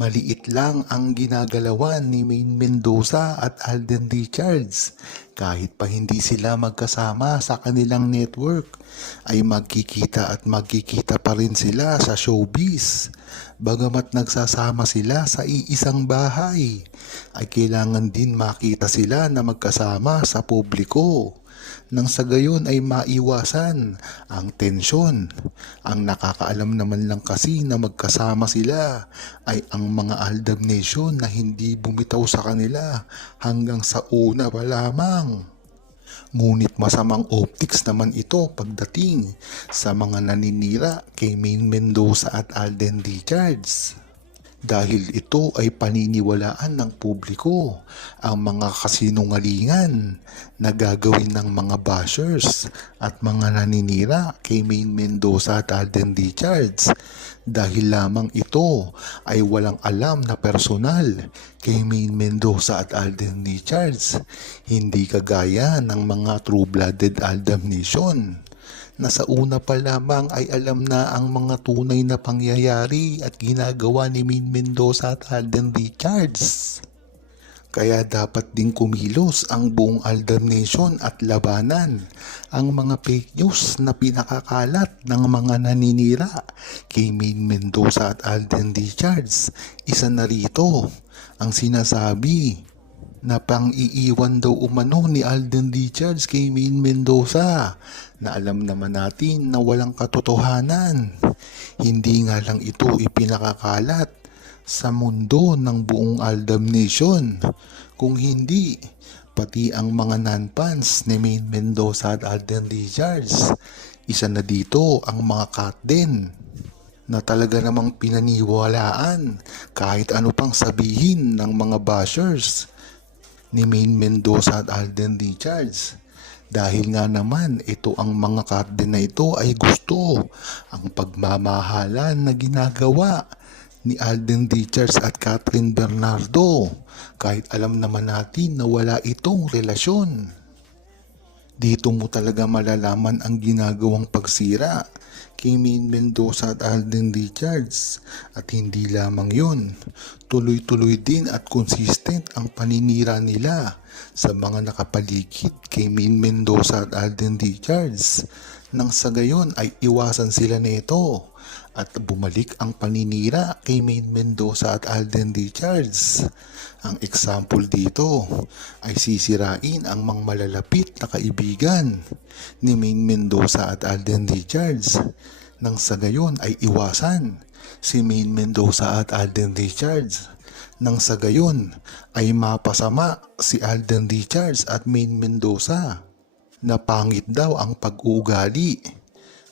Maliit lang ang ginagalawan ni Maine Mendoza at Alden Richards. Kahit pa hindi sila magkasama sa kanilang network, ay magkikita at magkikita pa rin sila sa showbiz. Bagamat nagsasama sila sa iisang bahay, ay kailangan din makita sila na magkasama sa publiko nang sa gayon ay maiwasan ang tensyon. Ang nakakaalam naman lang kasi na magkasama sila ay ang mga Aldab Nation na hindi bumitaw sa kanila hanggang sa una pa lamang. Ngunit masamang optics naman ito pagdating sa mga naninira kay Maine Mendoza at Alden Richards. Dahil ito ay paniniwalaan ng publiko ang mga kasinungalingan na gagawin ng mga bashers at mga naninira kay Maine Mendoza at Alden Richards dahil lamang ito ay walang alam na personal kay Maine Mendoza at Alden Richards, hindi kagaya ng mga true-blooded Aldab Nation na sa una pa lamang ay alam na ang mga tunay na pangyayari at ginagawa ni Maine Mendoza at Alden Richards. Kaya dapat ding kumilos ang buong Aldab Nation at labanan ang mga fake news na pinakakalat ng mga naninira kay Maine Mendoza at Alden Richards. Isa na rito ang sinasabi na pang-iiwan daw umano ni Alden Richards kay Maine Mendoza na alam naman natin na walang katotohanan. Hindi nga lang ito ipinakakalat sa mundo ng buong Aldab Nation, kung hindi pati ang mga non-fans ni Maine Mendoza at Alden Richards. Isa na dito ang mga cut din na talaga namang pinaniwalaan kahit ano pang sabihin ng mga bashers ni Maine Mendoza at Alden Richards. Dahil nga naman ito ang mga karde na ito ay gusto ang pagmamahalan na ginagawa ni Alden Richards at Catherine Bernardo kahit alam naman natin na wala itong relasyon. Dito mo talaga malalaman ang ginagawang pagsira kay Maine Mendoza at Alden Richards. At hindi lamang yun, tuloy-tuloy din at consistent ang paninira nila sa mga nakapaligid kay Maine Mendoza at Alden Richards. Nang sa gayon ay iwasan sila nito at bumalik ang paninira kay Maine Mendoza at Alden Richards. Ang example dito ay sisirain ang mga malalapit na kaibigan ni Maine Mendoza at Alden Richards. Nang sa gayon ay iwasan si Maine Mendoza at Alden Richards. Nang sa gayon ay mapasama si Alden Richards at Maine Mendoza na pangit daw ang pag-uugali.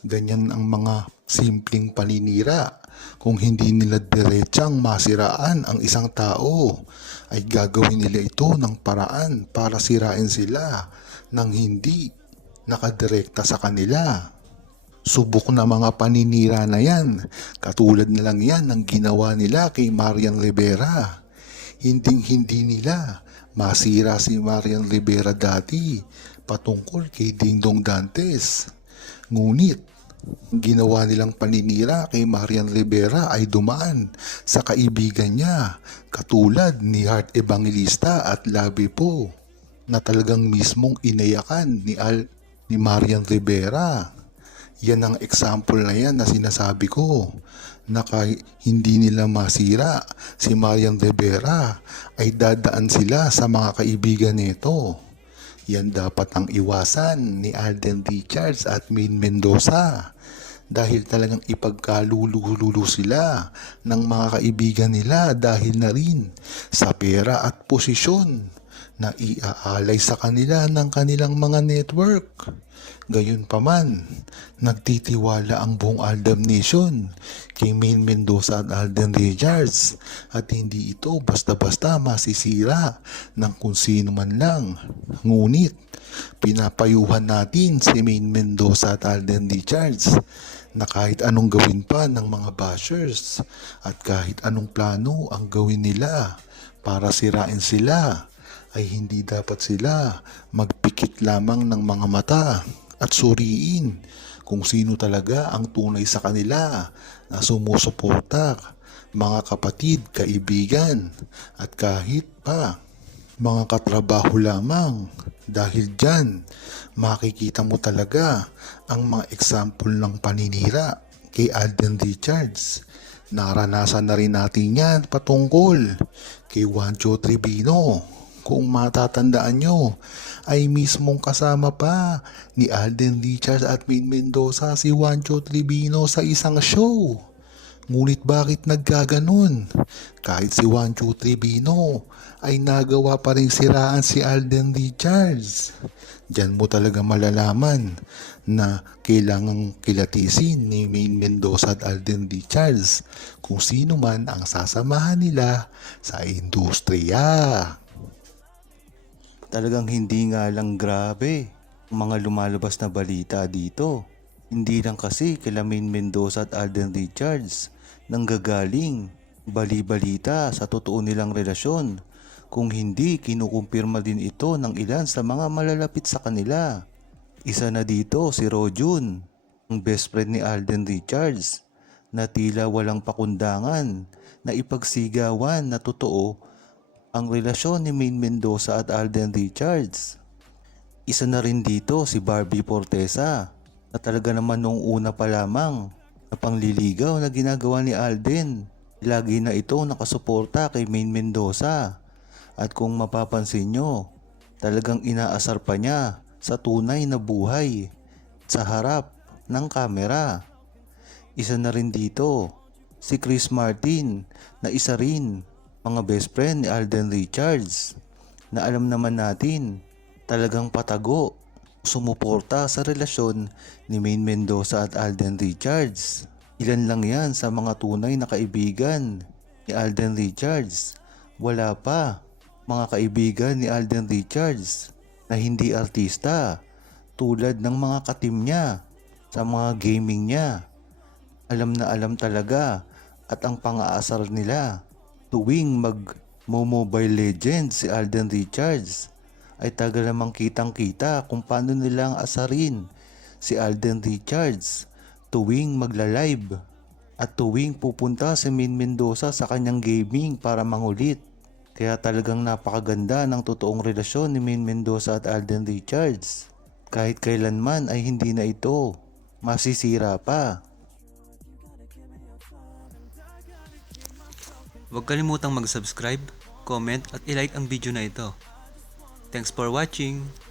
Ganyan ang mga simpleng paninira. Kung hindi nila diretsang masiraan ang isang tao, ay gagawin nila ito ng paraan para sirain sila nang hindi nakadirekta sa kanila. Subok na mga paninira na yan, katulad na lang yan ng ginawa nila kay Marian Rivera. Hindi nila masira si Marian Rivera dati patungkol kay Dingdong Dantes. Ngunit ginawa nilang paninira kay Marian Rivera ay dumaan sa kaibigan niya katulad ni Heart Evangelista at Labi po na talagang mismong inayakan ni Marian Rivera. Yan ang example na yan na sinasabi ko na kahit hindi nila masira si Marian Rivera ay dadaan sila sa mga kaibigan nito. Yan dapat ang iwasan ni Alden Richards at Maine Mendoza dahil talagang ipagkalululo sila ng mga kaibigan nila dahil na rin sa pera at posisyon na iaalay sa kanila ng kanilang mga network. Gayunpaman, nagtitiwala ang buong Aldab Nation kay Maine Mendoza at Alden Richards at hindi ito basta-basta masisira ng kung sino man lang. Ngunit, pinapayuhan natin si Maine Mendoza at Alden Richards na kahit anong gawin pa ng mga bashers at kahit anong plano ang gawin nila para sirain sila, ay hindi dapat sila magpikit lamang ng mga mata at suriin kung sino talaga ang tunay sa kanila na sumusuporta mga kapatid, kaibigan, at kahit pa mga katrabaho lamang. Dahil dyan, makikita mo talaga ang mga example ng paninira kay Alden Richards. Naranasan na rin natin yan patungkol kay Juancho Trevino. Kung matatandaan nyo, ay mismong kasama pa ni Alden Richards at Maine Mendoza si Juancho Trevino sa isang show. Ngunit bakit nagkaganon? Kahit si Juancho Trevino ay nagawa pa rin siraan si Alden Richards. Diyan mo talaga malalaman na kailangang kilatisin ni Maine Mendoza at Alden Richards kung sino man ang sasamahan nila sa industriya. Talagang hindi nga lang grabe ang mga lumalabas na balita dito. Hindi lang kasi kila Maine Mendoza at Alden Richards nanggagaling bali-balita sa totoo nilang relasyon, kung hindi kinukumpirma din ito ng ilan sa mga malalapit sa kanila. Isa na dito si Rojun, ang best friend ni Alden Richards, na tila walang pakundangan na ipagsigawan na totoo ang relasyon ni Maine Mendoza at Alden Richards. Isa na rin dito si Barbie Fortesa, na talaga naman nung una pa lamang na pangliligaw na ginagawa ni Alden, lagi na ito nakasuporta kay Maine Mendoza. At kung mapapansin nyo, talagang inaasar pa niya sa tunay na buhay sa harap ng kamera. Isa na rin dito si Chris Martin, na isa rin mga best friend ni Alden Richards, na alam naman natin talagang patago sumuporta sa relasyon ni Maine Mendoza at Alden Richards. Ilan lang yan sa mga tunay na kaibigan ni Alden Richards. Wala pa mga kaibigan ni Alden Richards na hindi artista, tulad ng mga katim niya sa mga gaming niya. Alam na alam talaga at ang pang-aasar nila tuwing mag-Mobile Legends si Alden Richards ay tagal namang kitang-kita kung paano nilang asarin si Alden Richards tuwing magla-live at tuwing pupunta si Maine Mendoza sa kanyang gaming para mangulit. Kaya talagang napakaganda ng totoong relasyon ni Maine Mendoza at Alden Richards. Kahit kailanman ay hindi na ito masisira pa. Huwag kalimutang mag-subscribe, comment at i-like ang video na ito. Thanks for watching!